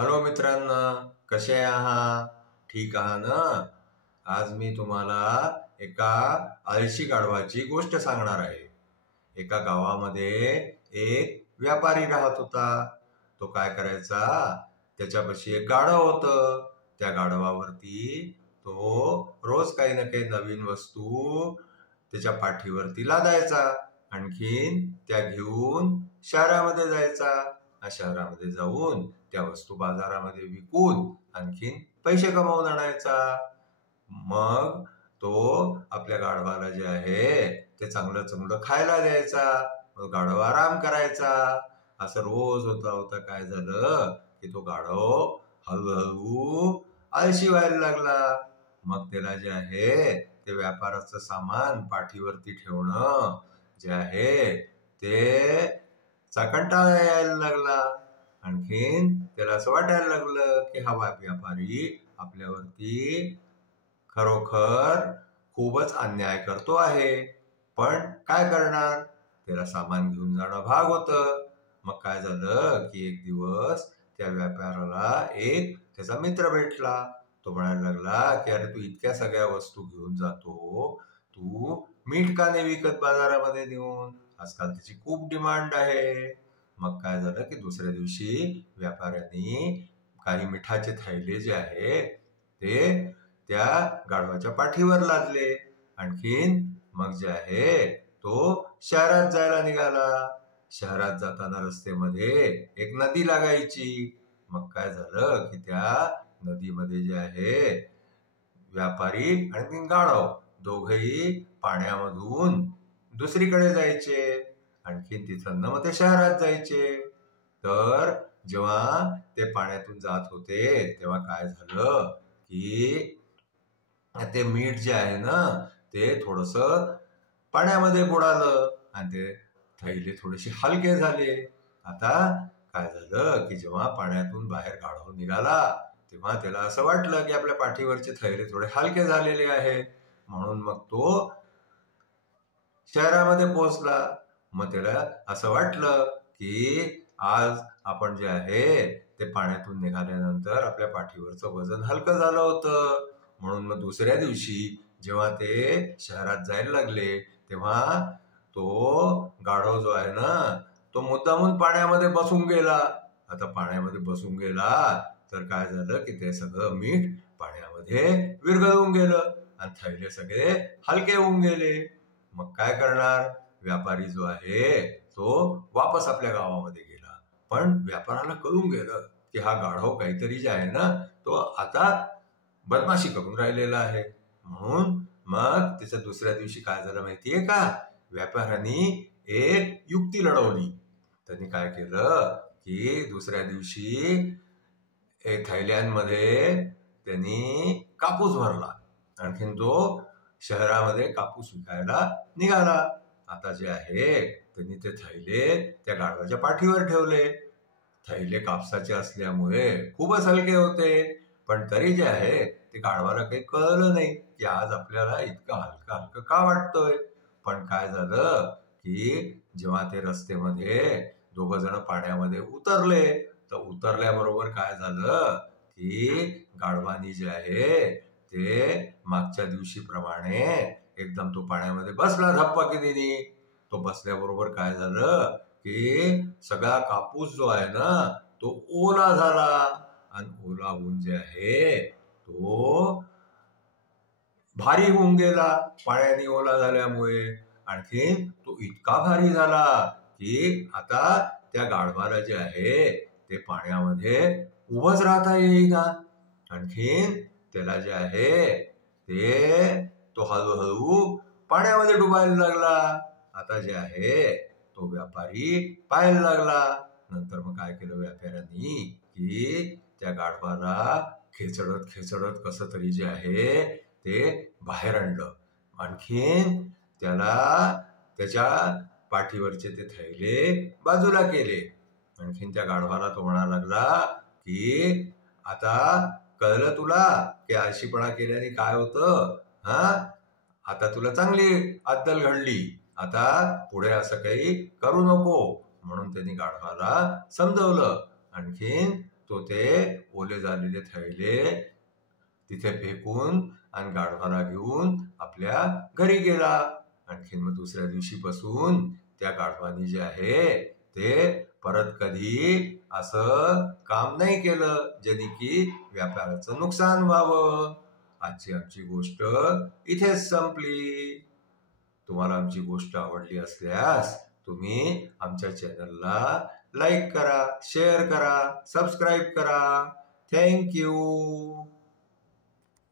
Hello मित्रांनो, कसे आहात? ठीक आहात ना? आज मी तुम्हाला एका आळशी गाढवाची गोष्ट सांगणार आहे. एका गावामध्ये एक व्यापारी राहत होता. तो काय करायचा, त्याच्यापाशी एक गाढव होतं. त्या गाढवावरती तो रोज काही ना काही नवीन वस्तू त्याच्या पाठीवरती लादायचा. आणखीन त्या घेऊन शहरामध्ये जायचा. शहरामध्ये जाऊन त्या वस्तू बाजारामध्ये विकून आणखीन पैसे कमावून आणायचा. मग तो आपल्या गाढवाला जे आहे ते चांगलं चांगलं खायला द्यायचा. मग गाढव आराम करायचा. असं रोज होता होता काय झालं की तो गाढव हळूहळू आळशी व्हायला लागला. मग त्याला जे आहे ते व्यापाराचं सामान पाठीवरती ठेवणं जे आहे ते कंटाळा यायला लागला. आणखीन त्याला असं वाटायला लागलं की हा व्यापारी आपल्यावरती खरोखर खूपच अन्याय करतो आहे. पण काय करणार, त्याला सामान घेऊन जाणं भाग होतं. मग काय झालं की एक दिवस त्या व्यापाराला एक त्याचा मित्र भेटला. तो म्हणायला लागला की अरे तू इतक्या सगळ्या वस्तू घेऊन जातो, तू मीठ का नाही विकत बाजारामध्ये नेऊन? आजकाल त्याची खूप डिमांड आहे. मग काय झालं की दुसऱ्या दिवशी व्यापाऱ्यांनी काही मिठाचे थैले जे आहे ते त्या गाढवाच्या पाठीवर लादले. आणखीन मग जे आहे तो शहरात जायला निघाला. शहरात जाताना रस्त्यामध्ये एक नदी लागायची. मग काय झालं की त्या नदीमध्ये जे आहे व्यापारी आणि गाढव दोघही पाण्यामधून दुसरीकडे जायचे. आणखीन तिथं मग ते शहरात जायचे. तर जेव्हा ते पाण्यातून जात होते तेव्हा काय झालं की ते मीठ जे आहे ना ते थोडस पाण्यामध्ये बुडालं आणि ते थैले थोडेसे हलके झाले. आता काय झालं की जेव्हा पाण्यातून बाहेर गाढव निघाला तेव्हा त्याला असं वाटलं की आपल्या पाठीवरचे थैले थोडे हलके झालेले आहे. म्हणून मग तो शहरामध्ये पोहोचला. मग त्याला असं वाटलं की आज आपण जे आहे ते पाण्यातून निघाल्यानंतर आपल्या पाठीवरचं वजन हलकं झालं होतं. म्हणून मग दुसऱ्या दिवशी जेव्हा ते शहरात जायला लागले तेव्हा तो गाढव जो आहे ना तो मुद्दामून पाण्यामध्ये बसून गेला. आता पाण्यामध्ये बसून गेला तर काय झालं की ते सगळं मीठ पाण्यामध्ये विरघळून गेलं आणि थैले सगळे हलके होऊन गेले. मग काय करणार, व्यापारी जो आहे तो वापस आपल्या गावामध्ये गेला. पण व्यापाराला कळून गेलं की हा गाढव काहीतरी जे आहे ना तो आता बदमाशी करून राहिलेला आहे. म्हणून मग त्याच्या दुसऱ्या दिवशी काय झालं माहितीये का, व्यापाऱ्यांनी एक युक्ती लढवली. त्यांनी काय केलं की दुसऱ्या दिवशी थैल्यांमध्ये त्यांनी कापूस भरला. आणखीन तो शहरामध्ये कापूस विकायला निघाला. आता जे आहे त्यांनी ते थैले त्या गाढवाच्या पाठीवर ठेवले. थैले कापसाचे असल्यामुळे खूपच हलके होते. पण तरी जे आहे ते गाढवाला काही कळलं नाही की आज आपल्याला इतकं हलकं हलकं का वाटतंय. पण काय झालं की जेव्हा ते रस्त्यामध्ये दोघ जण पाण्यामध्ये उतरले तर उतरल्याबरोबर काय झालं की गाढवानी जे आहे ते मागच्या दिवशी प्रमाणे एकदम तो पाण्यामध्ये बसला धप्पाकिनीने. तो बसल्याबरोबर काय झालं की सगळा कापूस जो आहे ना तो ओला झाला. आणि ओला होऊन जे आहे तो भारी होऊन गेला पाण्याने ओला झाल्यामुळे. आणखीन तो इतका भारी झाला की आता त्या गाढवाला जे आहे ते पाण्यामध्ये उभंच राहता येईना. आणखीन त्याला जे आहे ते तो हळूहळू पाण्यामध्ये डुबायला लागला. आता जे आहे तो व्यापारी पाहायला लागला. नंतर मग काय केलं व्यापाऱ्यांनी की त्या गाढवाला खेचडत खेचडत कसं तरी जे आहे ते बाहेर आणलं. आणखीन त्याला त्याच्या पाठीवरचे ते थैले बाजूला केले. आणखीन त्या गाढवाला तो म्हणायला लागला की आता कळलं तुला की आळशीपणा केल्याने काय होतं? आता तुला चांगली अद्दल घडली. आता पुढे असं काही करू नको. म्हणून त्यांनी गाढवाला समजवलं. आणखीन तो ते ओले झालेले थैले तिथे फेकून आणि गाढवाला घेऊन आपल्या घरी गेला. आणखीन मग दुसऱ्या दिवशीपासून त्या गाढवानी जे आहे ते परत कधी असं काम नाही केलं ज्याने की व्यापाराचं नुकसान व्हावं. आजची आमची गोष्ट इथेच संपली. तुम्हाला आमची गोष्ट आवडली असल्यास तुम्ही आमच्या चॅनलला लाईक करा, शेअर करा, सबस्क्राईब करा. थँक्यू.